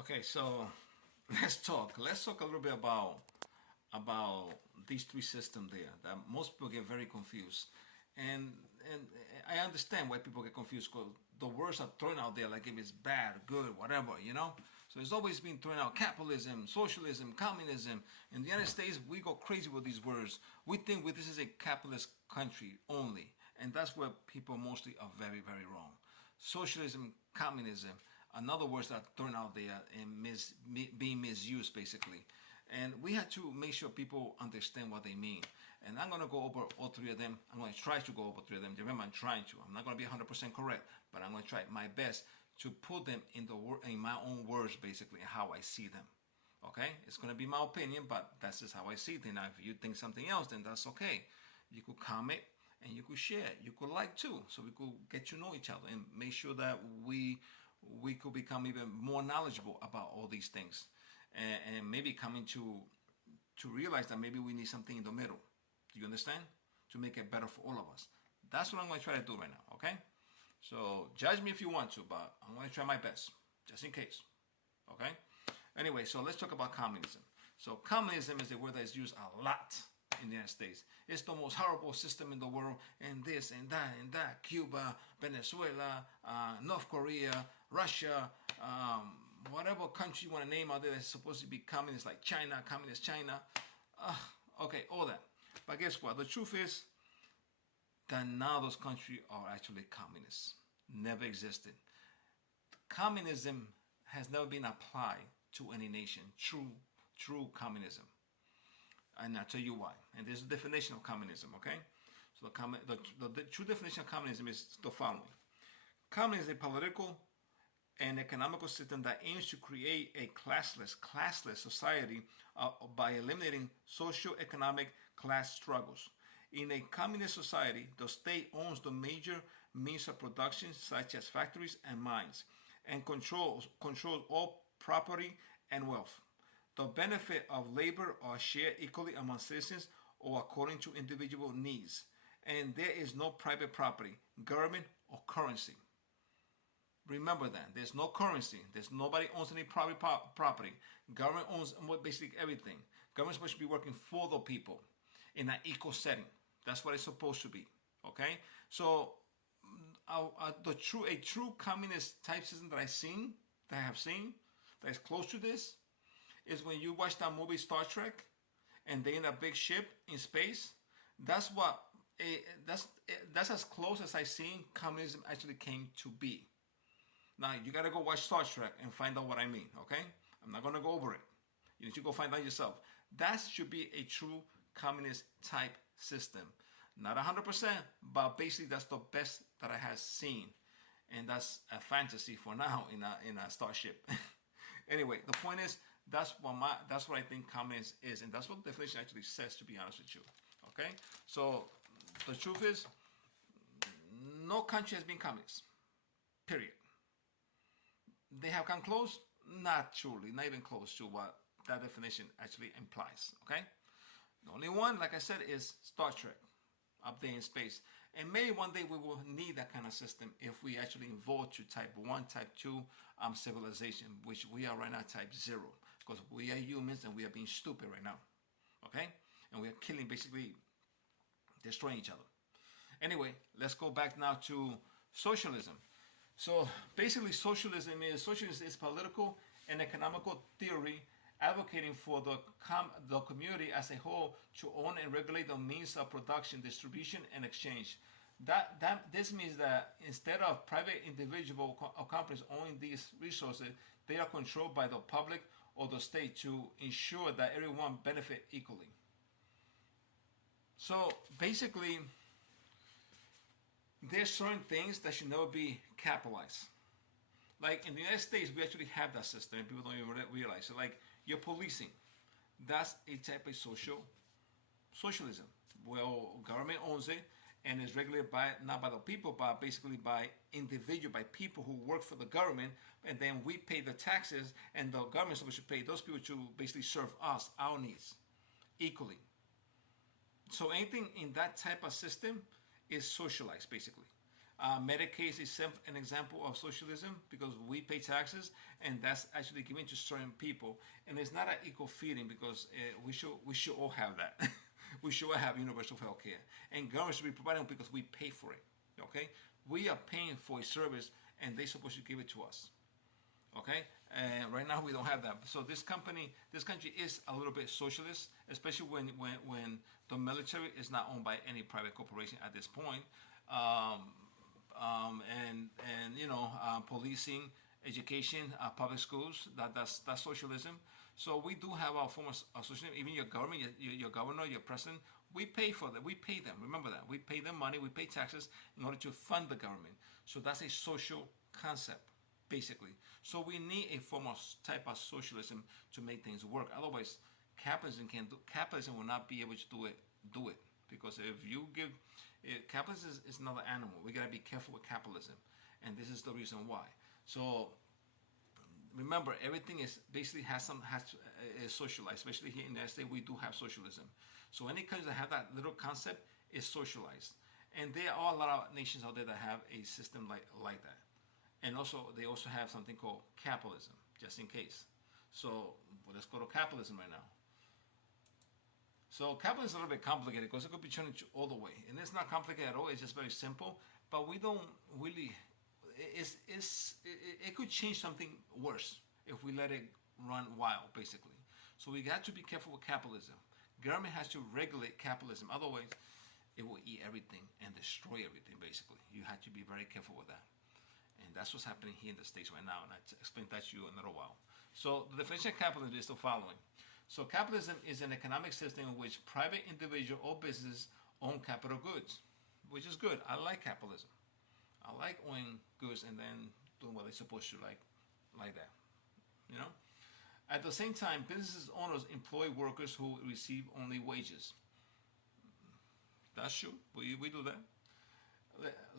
Okay, so let's talk. Let's talk a little bit about these three systems there that most people get very confused. And and I understand why people get confused because the words are thrown out there like if it's bad, good, whatever. So it's always been thrown out capitalism, socialism, communism. In the United States, we go crazy with these words. We think this is a capitalist country only. And that's where people mostly are very, very wrong. Socialism, communism, another words that are thrown out there and being misused basically. And we have to make sure people understand what they mean. And I'm going to go over all three of them. I'm going to try to go over three of them. Remember, I'm trying to. I'm not going to be 100% correct, but I'm going to try my best to put them in my own words, basically, how I see them. Okay? It's going to be my opinion, but that's just how I see things. Now, if you think something else, then that's okay. You could comment and you could share. You could like too, so we could get to know each other and make sure that we could become even more knowledgeable about all these things, and maybe coming to realize that maybe we need something in the middle. Do you understand? To make it better for all of us. That's what I'm going to try to do right now. Okay? So judge me if you want to, but I'm going to try my best, just in case. Okay? Anyway, so let's talk about communism. So communism is a word that is used a lot in the United States. It's the most horrible system in the world, and this and that and that. Cuba, Venezuela, North Korea, Russia, whatever country you want to name out there that's supposed to be communist, like China, communist China. Okay, all that. But guess what? The truth is that none of those countries are actually communists. Never existed. Communism has never been applied to any nation. True communism. And I'll tell you why. And there's a definition of communism, okay? So the true definition of communism is the following. Communism is a political and economical system that aims to create a classless society by eliminating socio-economic class struggles. In a communist society, the state owns the major means of production, such as factories and mines, and controls all property and wealth. The benefit of labor are shared equally among citizens or according to individual needs, and there is no private property, government, or currency. Remember that there's no currency. There's nobody owns any private property. Government owns basically everything. Government's supposed to be working for the people in an equal setting. That's what it's supposed to be. Okay, so a true communist type system that I have seen, that is close to this, is when you watch that movie Star Trek, and they in a big ship in space. That's as close as I seen communism actually came to be. Now you gotta go watch Star Trek and find out what I mean. Okay, I'm not gonna go over it. You need to go find out yourself. That should be a true communist type system. Not 100%, but basically that's the best that I have seen, and that's a fantasy for now in a starship. Anyway, the point is that's what I think communism is, and that's what the definition actually says. To be honest with you, okay. So the truth is, no country has been communist. Period. They have come close, not truly, not even close to what that definition actually implies. Okay. The only one, like I said, is Star Trek, up there in space. And maybe one day we will need that kind of system if we actually evolve to type 1, type 2 civilization, which we are right now type 0. Because we are humans and we are being stupid right now. Okay? And we are killing, basically destroying each other. Anyway, let's go back now to socialism. So basically socialism is political and economical theory advocating for the community as a whole to own and regulate the means of production, distribution, and exchange. This means that instead of private individual or companies owning these resources, they are controlled by the public or the state to ensure that everyone benefit equally. So basically, there's certain things that should never be capitalized. Like in the United States, we actually have that system, and people don't even realize. So like your policing, that's a type of socialism. Well, government owns it and is regulated not by the people, but basically by people who work for the government, and then we pay the taxes, and the government is supposed to pay those people to basically serve us, our needs, equally. So anything in that type of system is socialized, basically. Medicaid is an example of socialism because we pay taxes, and that's actually given to certain people. And it's not an equal feeding because we should all have that. We should all have universal health care, and government should be providing it because we pay for it. Okay, we are paying for a service, and they're supposed to give it to us. Okay, and right now we don't have that. So this country is a little bit socialist, especially when the military is not owned by any private corporation at this point. And policing, education, public schools. That's socialism. So we do have our form of socialism. Even your government, your governor, your president, we pay for them. We pay them. Remember that we pay them money. We pay taxes in order to fund the government. So that's a social concept, basically. So we need a form of type of socialism to make things work. Otherwise, capitalism will not be able to do it because if you give capitalism is another animal. We gotta be careful with capitalism, and this is the reason why. So remember, everything is basically is socialized. Especially here in the United States, we do have socialism. So any countries that have that little concept is socialized, and there are a lot of nations out there that have a system like that. And also, they also have something called capitalism, just in case. So let's go to capitalism right now. So capitalism is a little bit complicated because it could be turned all the way, and it's not complicated at all. It's just very simple. But we don't really. It could change something worse if we let it run wild, basically. So we got to be careful with capitalism. Government has to regulate capitalism, otherwise, it will eat everything and destroy everything. Basically, you have to be very careful with that, and that's what's happening here in the States right now. And I'll explain that to you in a little while. So the definition of capitalism is the following. So capitalism is an economic system in which private individual or business own capital goods, which is good. I like capitalism. I like owning goods and then doing what they're supposed to, like that. You know. At the same time, business owners employ workers who receive only wages. That's true. We do that.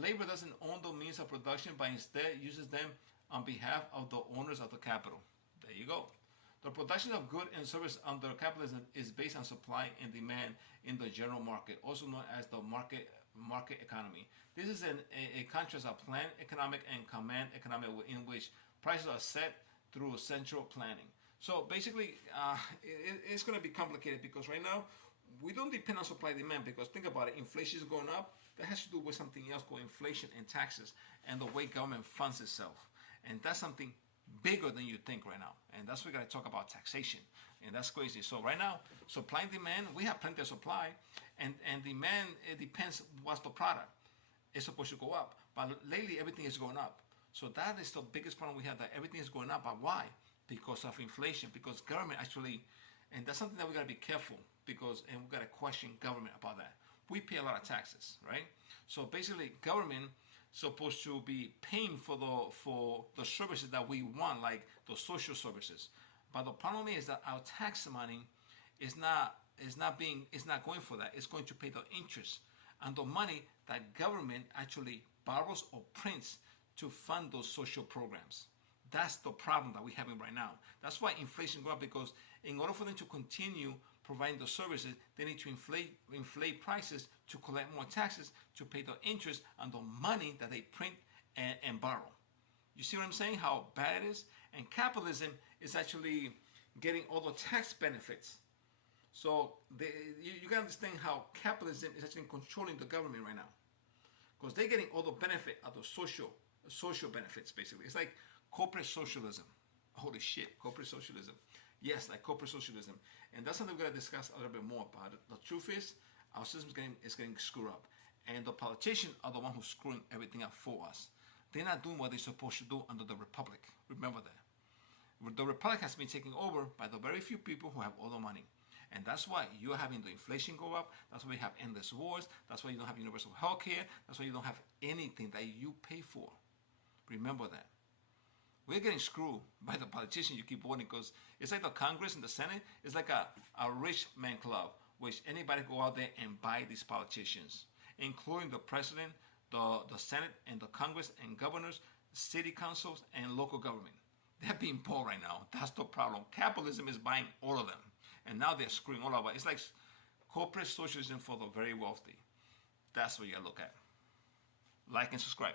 Labor doesn't own the means of production, but instead uses them on behalf of the owners of the capital. There you go. The production of goods and services under capitalism is based on supply and demand in the general market, also known as the market economy. This is a contrast of planned economic and command economic in which prices are set through central planning. So basically, it's going to be complicated because right now we don't depend on supply and demand because think about it, inflation is going up. That has to do with something else called inflation and taxes and the way government funds itself. And that's something bigger than you think right now. And that's why we got to talk about taxation. And that's crazy. So right now, supply and demand, we have plenty of supply. And demand, it depends what's the product. It's supposed to go up. But lately, everything is going up. So that is the biggest problem we have, that everything is going up. But why? Because of inflation. Because government actually, and that's something that we got to be careful because, and we got to question government about that. We pay a lot of taxes, right? So basically, government supposed to be paying for the services that we want, like the social services. But the problem is that our tax money is not going for that. It's going to pay the interest on the money that government actually borrows or prints to fund those social programs. That's the problem that we're having right now. That's why inflation goes up, because in order for them to continue providing the services, they need to inflate prices to collect more taxes to pay the interest on the money that they print and borrow. You see what I'm saying? How bad it is? And capitalism is actually getting all the tax benefits. So you can understand how capitalism is actually controlling the government right now, because they're getting all the benefit of the social benefits. Basically, it's like corporate socialism. Holy shit, corporate socialism. Yes, like corporate socialism. And that's something we're going to discuss a little bit more about. The truth is, our system is getting screwed up. And the politicians are the ones who's screwing everything up for us. They're not doing what they're supposed to do under the Republic. Remember that. The Republic has been taken over by the very few people who have all the money. And that's why you're having the inflation go up. That's why we have endless wars. That's why you don't have universal health care. That's why you don't have anything that you pay for. Remember that. We're getting screwed by the politicians you keep voting, because it's like the Congress and the Senate. It's like a rich man club, which anybody go out there and buy these politicians, including the president, the Senate, and the Congress, and governors, city councils, and local government. They're being poor right now. That's the problem. Capitalism is buying all of them. And now they're screwing all of us. It's like corporate socialism for the very wealthy. That's what you gotta look at. like and subscribe.